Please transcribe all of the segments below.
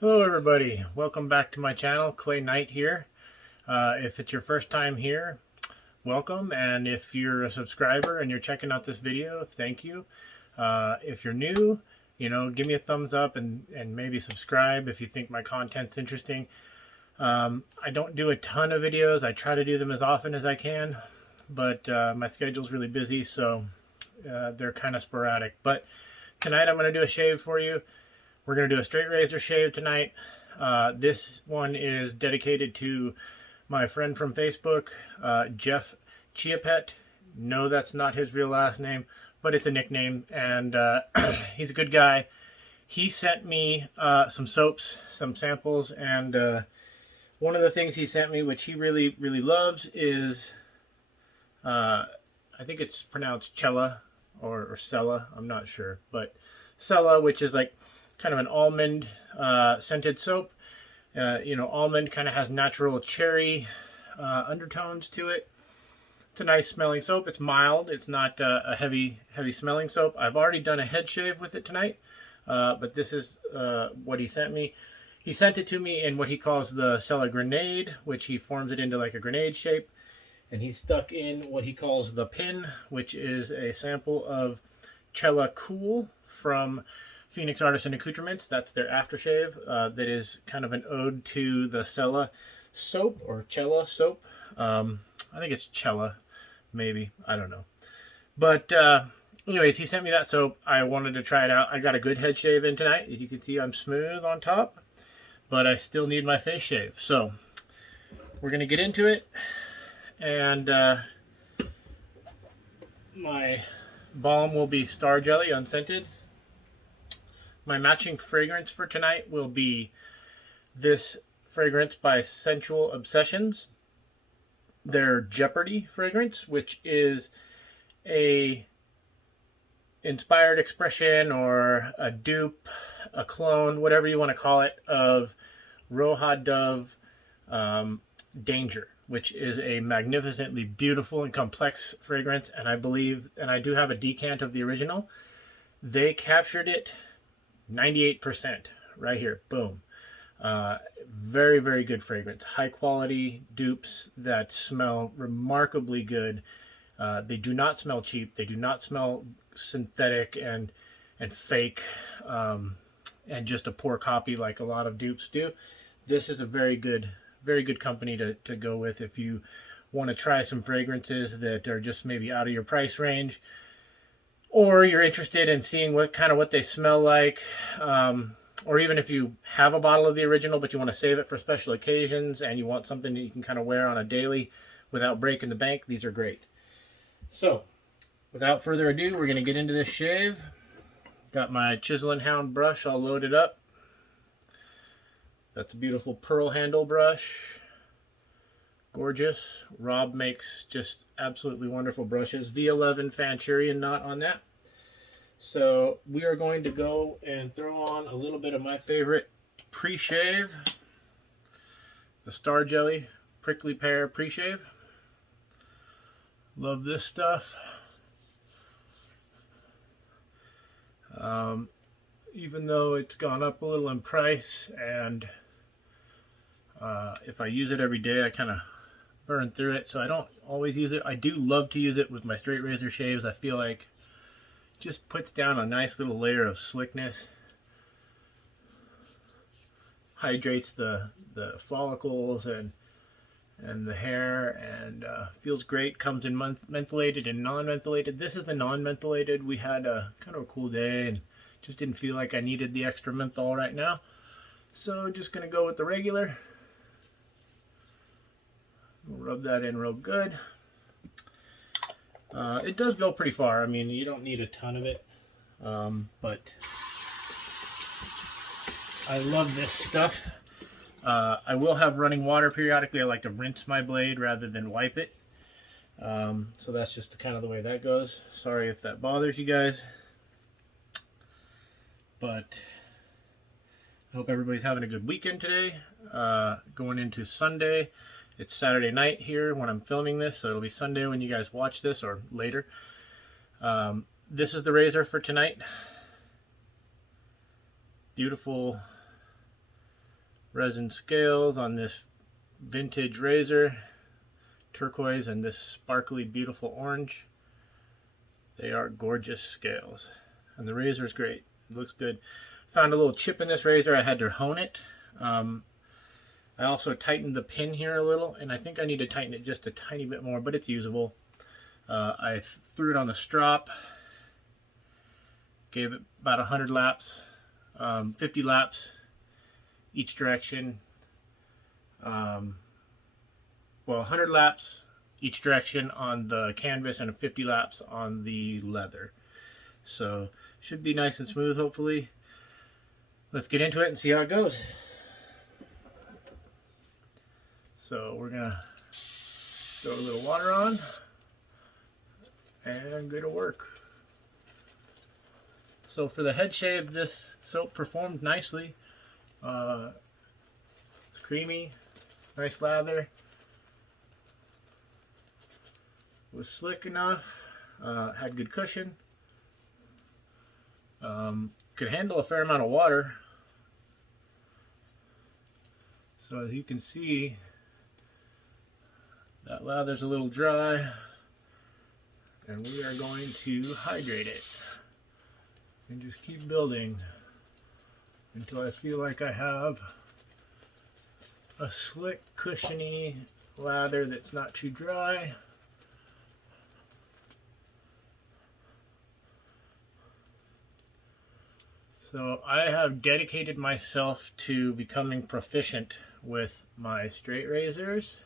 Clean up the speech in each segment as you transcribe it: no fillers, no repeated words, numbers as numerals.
Hello everybody, welcome back to my channel. Clay Knight here. If it's your first time here, welcome, and if you're a subscriber and you're checking out this video, thank you. If you're new, give me a thumbs up and maybe subscribe if you think my content's interesting. I don't do a ton of videos. I try to do them as often as I can, but my schedule's really busy, so they're kind of sporadic. But tonight I'm going to do a shave for you. We're going to do a straight razor shave tonight. This one is dedicated to my friend from Facebook, Jeff Chiapet. No, that's not his real last name, but it's a nickname, and he's a good guy. He sent me some soaps, some samples, and one of the things he sent me, which he really, really loves, is, I think it's pronounced Chella or Cella, I'm not sure, but Cella, which is like kind of an almond scented soap. Almond kind of has natural cherry undertones to it. It's a nice smelling soap. It's mild. It's not a heavy smelling soap. I've already done a head shave with it tonight, but this is what he sent me. He sent it to me in what he calls the Cella grenade, which he forms it into like a grenade shape. And he stuck in what he calls the pin, which is a sample of Chella Cool from Phoenix Artisan Accoutrements. That's their aftershave. That is kind of an ode to the Cella soap or Chella soap. I think it's Chella, maybe. I don't know. But anyways, he sent me that soap. I wanted to try it out. I got a good head shave in tonight. As you can see, I'm smooth on top, but I still need my face shave. So we're going to get into it. And my balm will be Star Jelly unscented. My matching fragrance for tonight will be this fragrance by Scentual Obsessions, their Jeopardy fragrance, which is a inspired expression or a dupe, a clone, whatever you want to call it, of Roja Dove Danger, which is a magnificently beautiful and complex fragrance. And I believe, and I do have a decant of the original, they captured it 98% right here. Boom. Very, very good fragrance. High quality dupes that smell remarkably good. They do not smell cheap. They do not smell synthetic and fake and just a poor copy like a lot of dupes do. This is a very good company to go with if you want to try some fragrances that are just maybe out of your price range, or you're interested in seeing what they smell like, or even if you have a bottle of the original but you want to save it for special occasions and you want something that you can kind of wear on a daily without breaking the bank, these are great. So without further ado, we're going to get into this shave. Got my Chisel and Hound brush all loaded up. That's a beautiful pearl handle brush. Gorgeous. Rob makes just absolutely wonderful brushes. V11 Fanchurian knot on that. So we are going to go and throw on a little bit of my favorite pre-shave, the Star Jelly Prickly Pear pre-shave. Love this stuff. Even though it's gone up a little in price, and if I use it every day, I kind of burn through it, so I don't always use it. I do love to use it with my straight razor shaves. I feel like it just puts down a nice little layer of slickness, hydrates the follicles and the hair, and feels great. Comes in mentholated and non-mentholated. This is the non-mentholated. We had a kind of a cool day and just didn't feel like I needed the extra menthol right now, so just gonna go with the regular. We'll rub that in real good. It does go pretty far. I mean, you don't need a ton of it, but I love this stuff. I will have running water periodically. I like to rinse my blade rather than wipe it. So that's just kind of the way that goes. Sorry if that bothers you guys, but I hope everybody's having a good weekend today. Going into Sunday. It's Saturday night here when I'm filming this, so it'll be Sunday when you guys watch this, or later. This is the razor for tonight. Beautiful resin scales on this vintage razor, turquoise and this sparkly beautiful orange. They are gorgeous scales, and the razor is great. It looks good. Found a little chip in this razor. I had to hone it. I also tightened the pin here a little, and I think I need to tighten it just a tiny bit more, but it's usable. I threw it on the strop, gave it about 100 laps, 50 laps each direction. Well, 100 laps each direction on the canvas and 50 laps on the leather. So should be nice and smooth, hopefully. Let's get into it and see how it goes. So we're gonna throw a little water on and go to work. So for the head shave, this soap performed nicely. It's creamy, nice lather. Was slick enough, had good cushion. Could handle a fair amount of water. So as you can see, that lather's a little dry, and we are going to hydrate it and just keep building until I feel like I have a slick, cushiony lather that's not too dry. So I have dedicated myself to becoming proficient with my straight razors.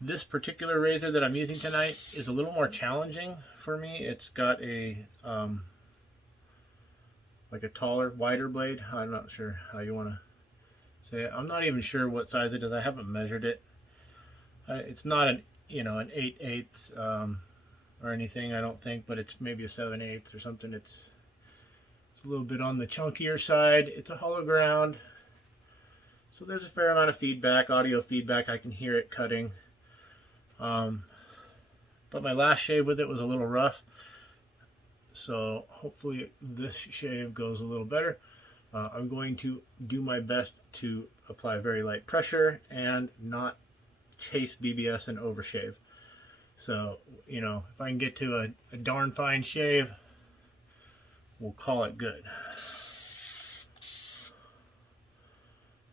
This particular razor that I'm using tonight is a little more challenging for me. It's got a like a taller, wider blade. I'm not sure how you want to say it. I'm not even sure what size it is. I haven't measured it. It's not an an 8/8 or anything, I don't think, but it's maybe a 7/8 or something. It's a little bit on the chunkier side. It's a hollow ground, so there's a fair amount of feedback, audio feedback. I can hear it cutting. But my last shave with it was a little rough, so hopefully this shave goes a little better. I'm going to do my best to apply very light pressure and not chase BBS and overshave. So, if I can get to a darn fine shave, we'll call it good.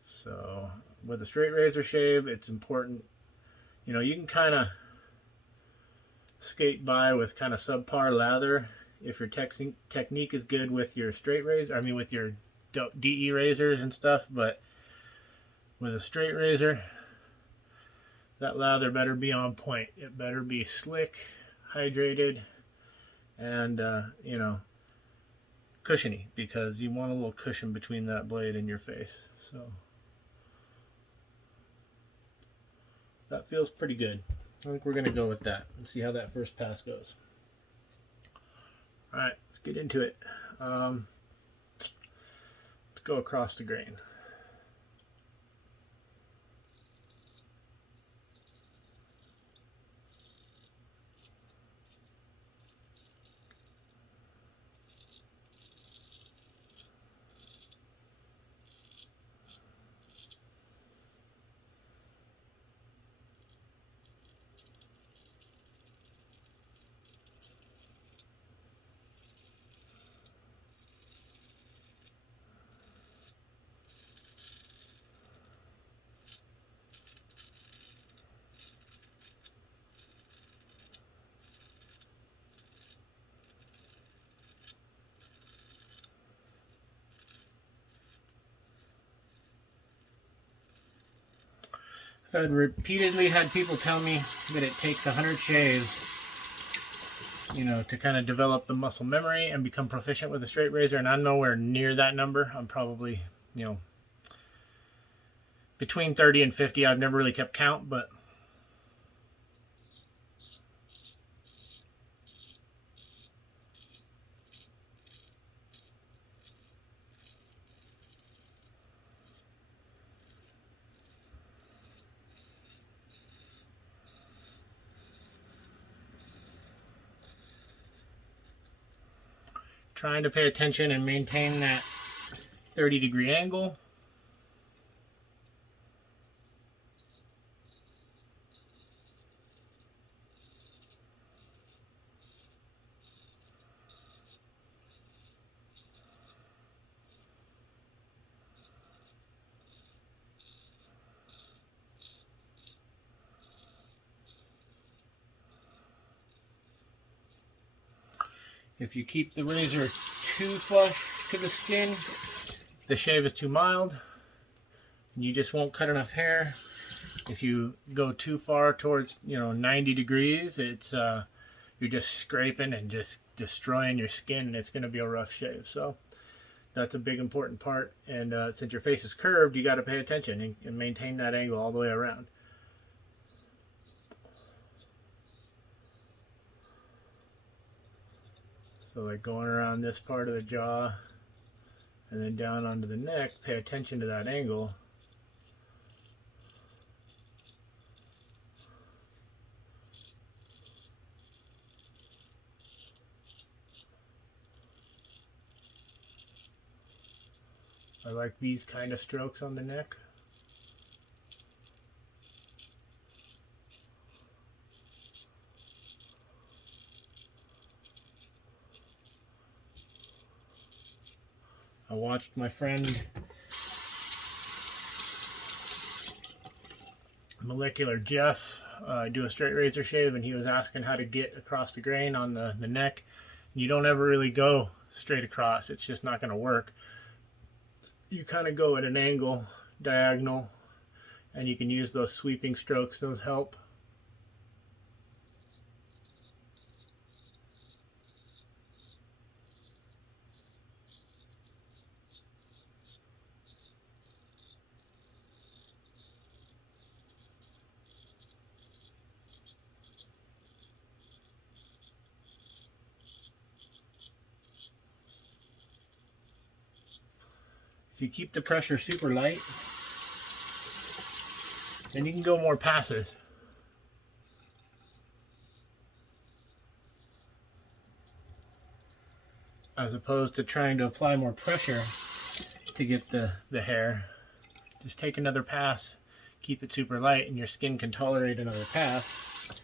So, with a straight razor shave, it's important. You can kind of skate by with kind of subpar lather if your technique is good with your straight razor, with your DE razors and stuff, but with a straight razor, that lather better be on point. It better be slick, hydrated, and cushiony, because you want a little cushion between that blade and your face. So that feels pretty good. I think we're gonna go with that and see how that first pass goes. All right, let's get into it. Let's go across the grain. I've repeatedly had people tell me that it takes 100 shaves, to kind of develop the muscle memory and become proficient with a straight razor, and I'm nowhere near that number. I'm probably, between 30 and 50. I've never really kept count, but trying to pay attention and maintain that 30-degree angle. If you keep the razor too flush to the skin, the shave is too mild, and you just won't cut enough hair. If you go too far towards, 90 degrees, it's you're just scraping and just destroying your skin, and it's going to be a rough shave. So that's a big important part. And since your face is curved, you got to pay attention and maintain that angle all the way around. So like going around this part of the jaw and then down onto the neck, pay attention to that angle. I like these kind of strokes on the neck. I watched my friend Molecular Jeff do a straight razor shave, and he was asking how to get across the grain on the neck. You don't ever really go straight across. It's just not going to work. You kind of go at an angle, diagonal, and you can use those sweeping strokes. Those help. If you keep the pressure super light, then you can go more passive. As opposed to trying to apply more pressure to get the hair. Just take another pass, keep it super light, and your skin can tolerate another pass.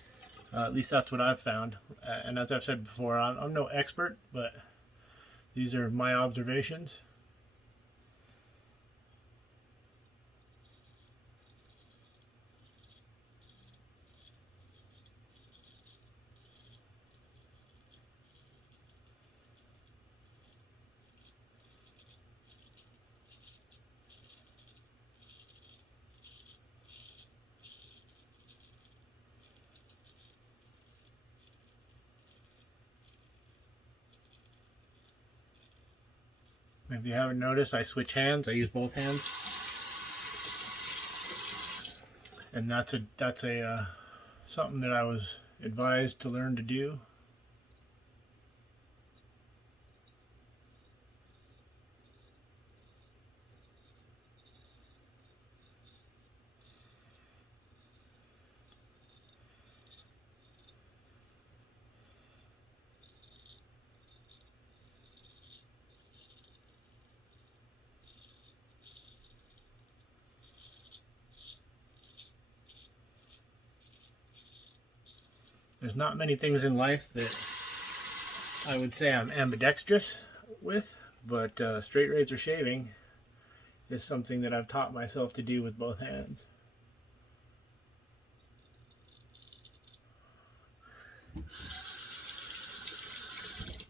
At least that's what I've found. And as I've said before, I'm no expert, but these are my observations. If you haven't noticed, I switch hands. I use both hands, and that's something that I was advised to learn to do. There's not many things in life that I would say I'm ambidextrous with, but straight razor shaving is something that I've taught myself to do with both hands.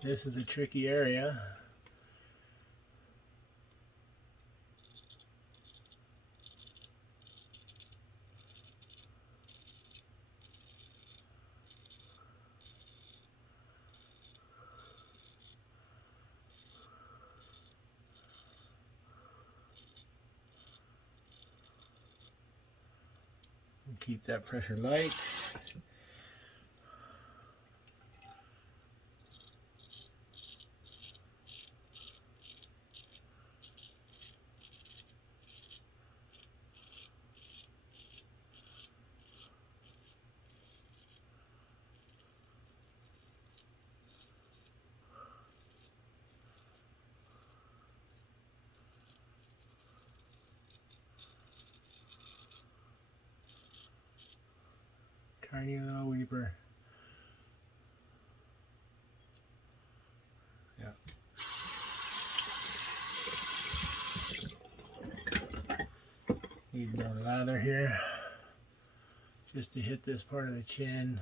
This is a tricky area. Keep that pressure light. Tiny little weeper. Yeah. Need more lather here, just to hit this part of the chin.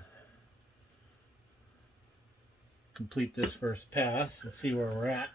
Complete this first pass and see where we're at.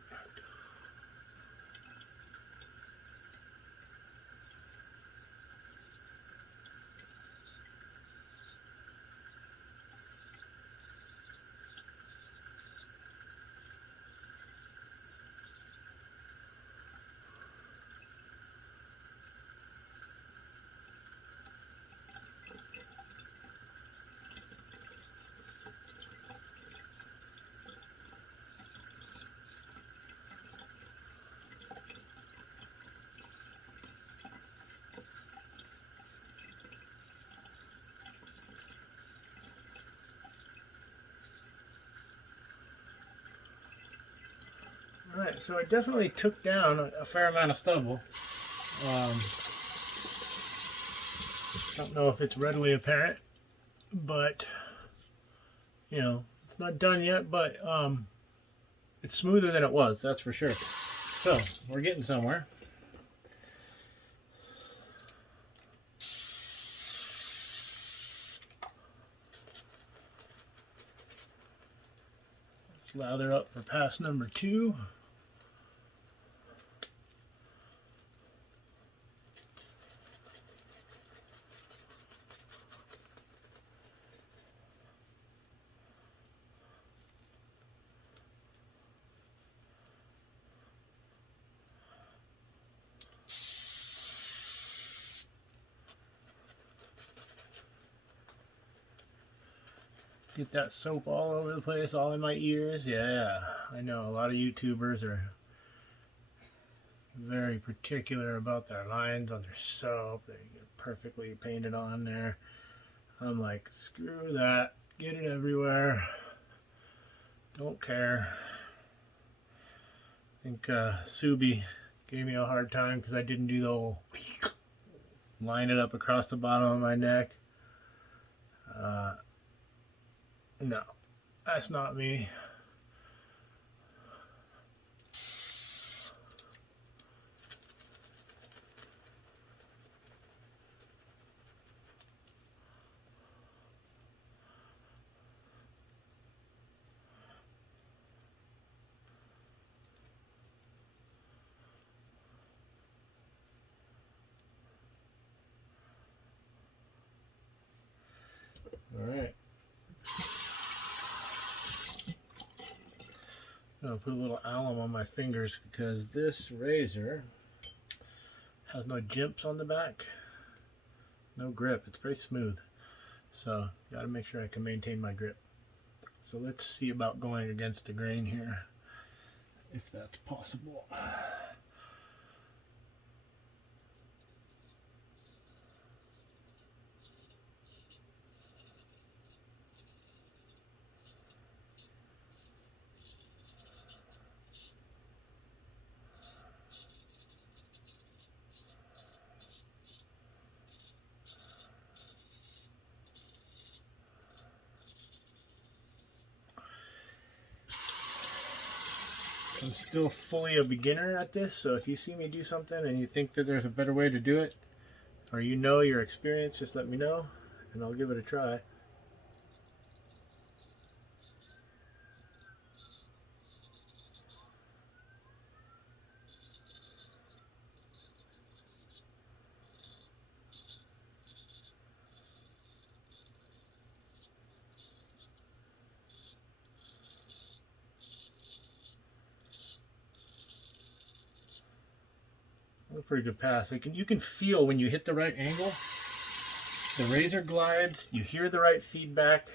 Alright, so I definitely took down a fair amount of stubble. Don't know if it's readily apparent, but you know, it's not done yet, but it's smoother than it was, that's for sure. So, we're getting somewhere. Let's lather up for pass number 2. Get that soap all over the place, all in my ears. Yeah, I know a lot of YouTubers are very particular about their lines on their soap. They get perfectly painted on there. I'm like, screw that. Get it everywhere. Don't care. I think Subi gave me a hard time because I didn't do the whole line it up across the bottom of my neck. No, that's not me. All right. I'm going to put a little alum on my fingers because this razor has no jimps on the back, no grip. It's very smooth, so got to make sure I can maintain my grip. So let's see about going against the grain here, if that's possible. I'm still fully a beginner at this, so if you see me do something and you think that there's a better way to do it, or you know your experience, just let me know and I'll give it a try. A pretty good pass. You can feel when you hit the right angle, the razor glides, you hear the right feedback,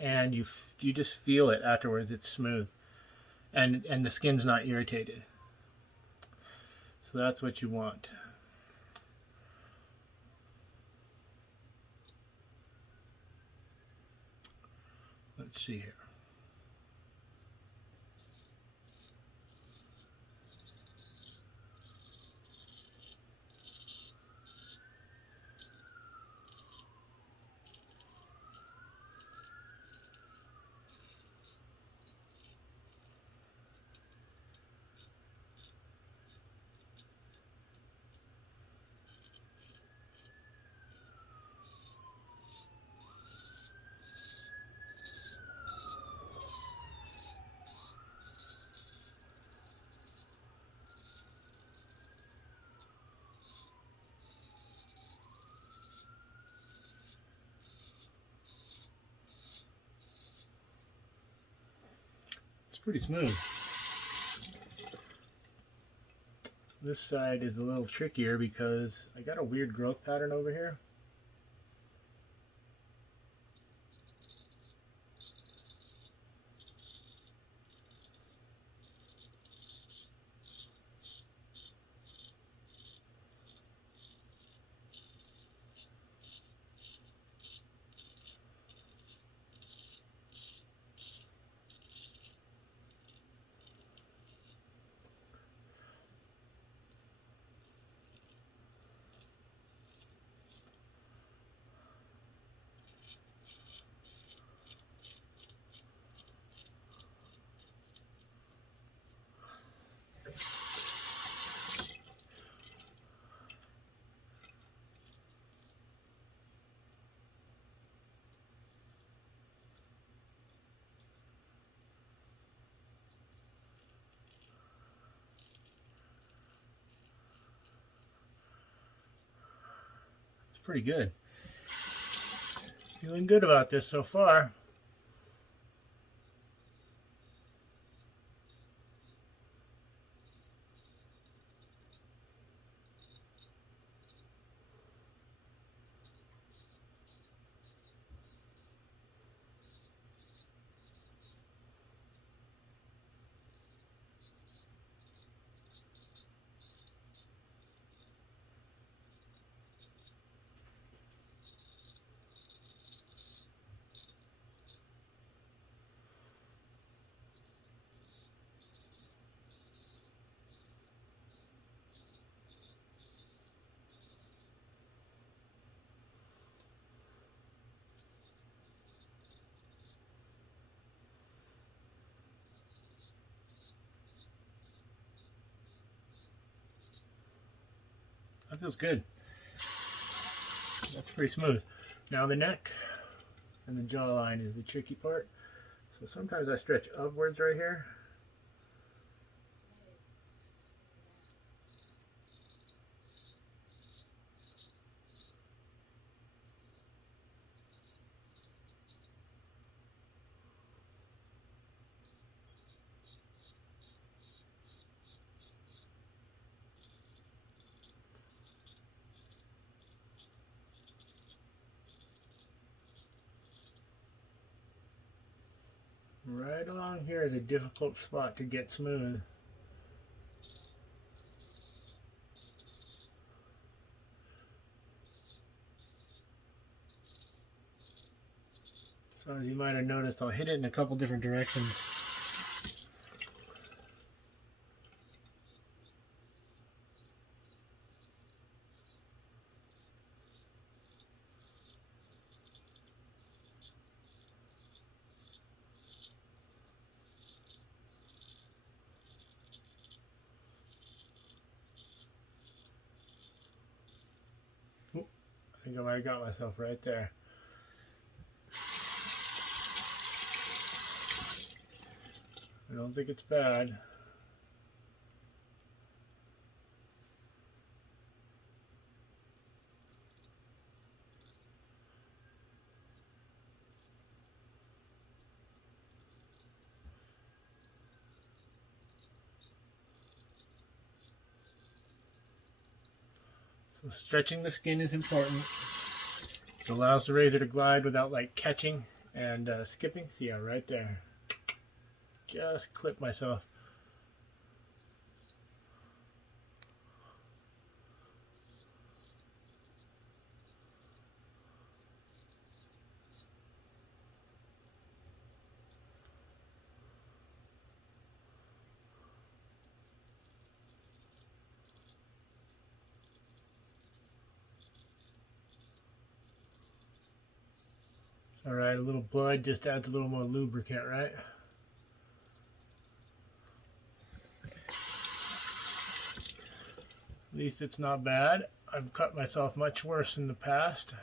and you just feel it afterwards. It's smooth, and the skin's not irritated. So that's what you want. Let's see here. pretty smooth. This side is a little trickier because I got a weird growth pattern over here. Pretty good. Feeling good about this so far. That feels good. That's pretty smooth. Now the neck and the jawline is the tricky part. So sometimes I stretch upwards right here. Right along here is a difficult spot to get smooth. So as you might have noticed, I'll hit it in a couple different directions. I think I might have got myself right there. I don't think it's bad. So stretching the skin is important. It allows the razor to glide without like catching and skipping. See, yeah, right there. Just clip myself. Alright, a little blood just adds a little more lubricant, right? At least it's not bad. I've cut myself much worse in the past.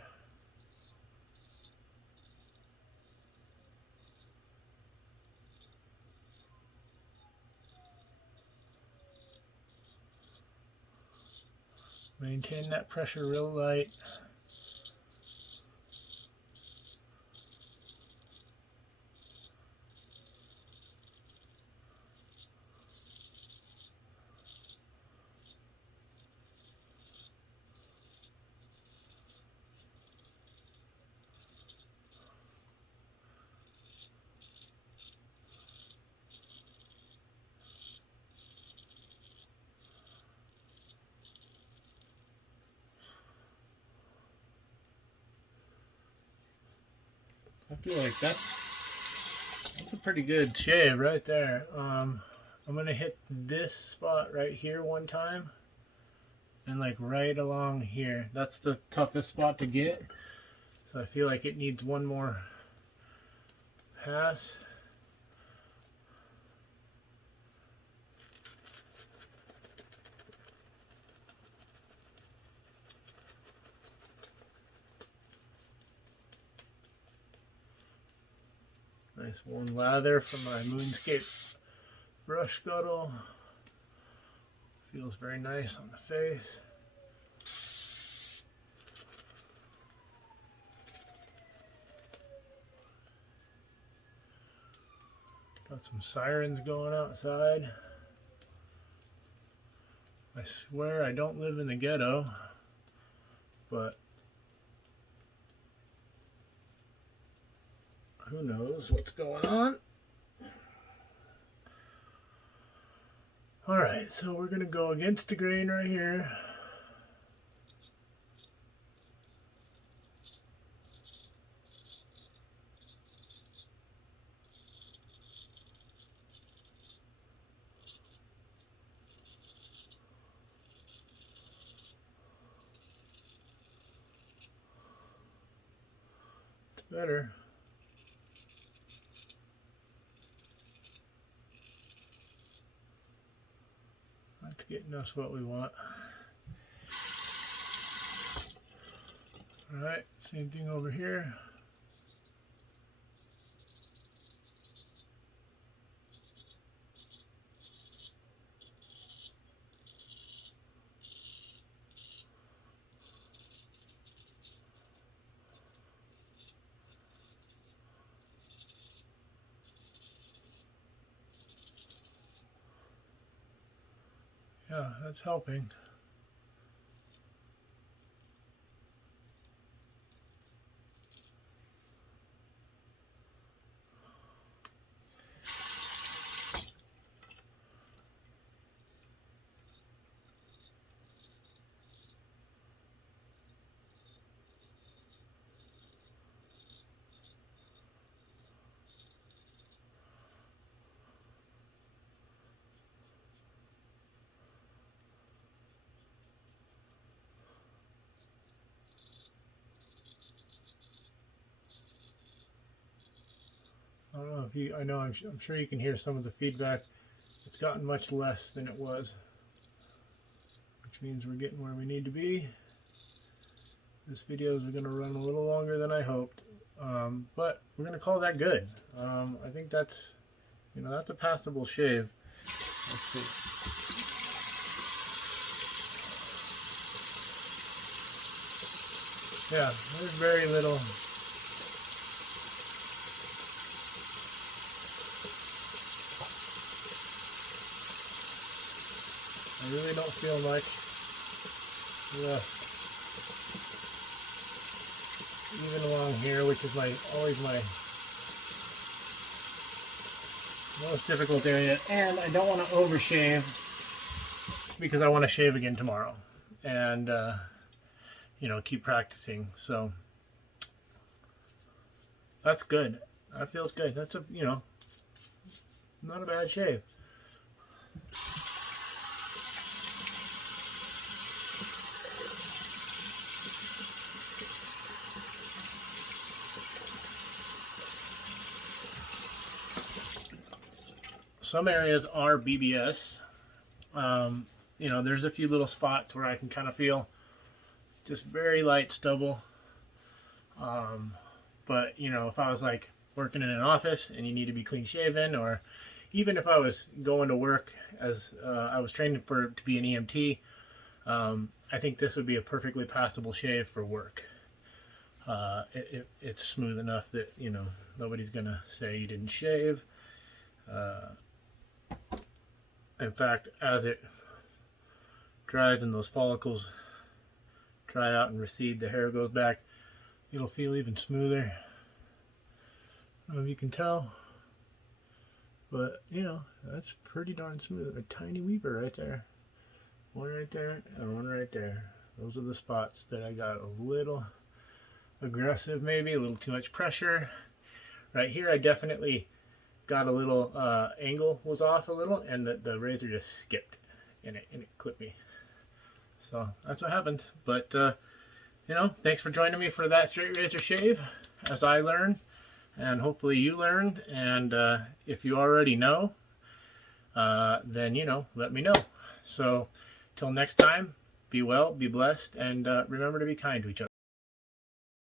Maintain that pressure real light. feel like that's a pretty good shave right there. I'm gonna hit this spot right here one time, and like right along here. That's the toughest spot to get. So I feel like it needs one more pass. Nice warm lather from my Moonscape brush scuttle. Feels very nice on the face. Got some sirens going outside. I swear I don't live in the ghetto, but who knows what's going on. Alright, so we're going to go against the grain right here. It's better. That's getting us what we want. Alright, same thing over here. Yeah, that's helping. I don't know if you, I'm sure you can hear some of the feedback. It's gotten much less than it was, which means we're getting where we need to be. This video is going to run a little longer than I hoped, but we're going to call that good. I think that's, that's a passable shave. Let's see. Yeah, there's very little. I really don't feel much left. Even along here, which is always my most difficult area. And I don't want to overshave because I want to shave again tomorrow. And, keep practicing. So that's good. That feels good. That's not a bad shave. Some areas are BBS. There's a few little spots where I can kind of feel just very light stubble. But if I was like working in an office and you need to be clean shaven, or even if I was going to work as I was trained to be an EMT, I think this would be a perfectly passable shave for work. It's smooth enough that nobody's gonna say you didn't shave. In fact, as it dries and those follicles dry out and recede, the hair goes back, it'll feel even smoother. I don't know if you can tell, but that's pretty darn smooth. A tiny weaver right there. One right there and one right there. Those are the spots that I got a little aggressive, maybe a little too much pressure. Right here I definitely got a little angle was off a little, and the razor just skipped and it clipped me. So that's what happened. But you know, thanks for joining me for that straight razor shave as I learn, and hopefully you learned. And if you already know, then you know, let me know. So till next time, be well, be blessed, and remember to be kind to each other.